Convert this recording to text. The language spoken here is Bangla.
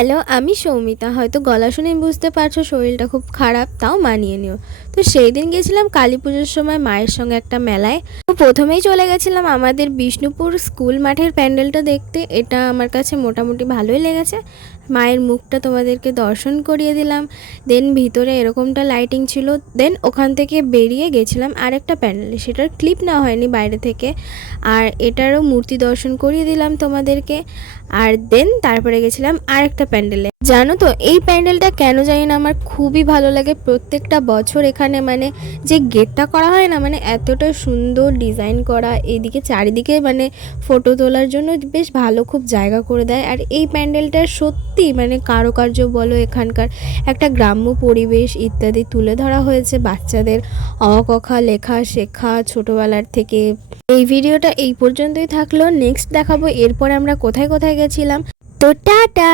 হ্যালো, আমি সৌমিতা। হয়তো গলা শুনেই বুঝতে পারছো শরীরটা খুব খারাপ, তাও মানিয়ে নিও। তো সেই দিন গেছিলাম কালী পুজোর সময় মায়ের সঙ্গে একটা মেলায়। তো প্রথমেই চলে গেছিলাম আমাদের বিষ্ণুপুর স্কুল মাঠের প্যান্ডেলটা দেখতে। এটা আমার কাছে মোটামুটি ভালোই লেগেছে। মায়ের মুখটা তোমাদেরকে দর্শন করিয়ে দিলাম। দেন ভিতরে এরকমটা লাইটিং ছিল। দেন ওখান থেকে বেরিয়ে গেছিলাম আরেকটা প্যান্ডেলে, সেটার ক্লিপ নেওয়া হয়নি বাইরে থেকে। আর এটারও মূর্তি দর্শন করিয়ে দিলাম তোমাদেরকে। আর দেন তারপরে গেছিলাম আরেকটা প্যান্ডেলে। জানো তো এই প্যান্ডেলটা কেন জানি না আমার খুবই ভালো লাগে। প্রত্যেকটা বছর এখানে মানে যে গেটটা করা হয় না, মানে এতটা সুন্দর ডিজাইন করা, এইদিকে চারিদিকে মানে ফটো তোলার জন্য বেশ ভালো খুব জায়গা করে দেয়। আর এই প্যান্ডেলটার সত্যি মানে কারুকার্য বলো, এখানকার একটা গ্রাম্য পরিবেশ ইত্যাদি তুলে ধরা হয়েছে। বাচ্চাদের অ ক খ লেখা শেখা ছোটোবেলার থেকে। এই ভিডিওটা এই পর্যন্তই থাকলো, নেক্সট দেখাবো এরপর আমরা কোথায় কোথায় গেছিলাম। তো টাটা।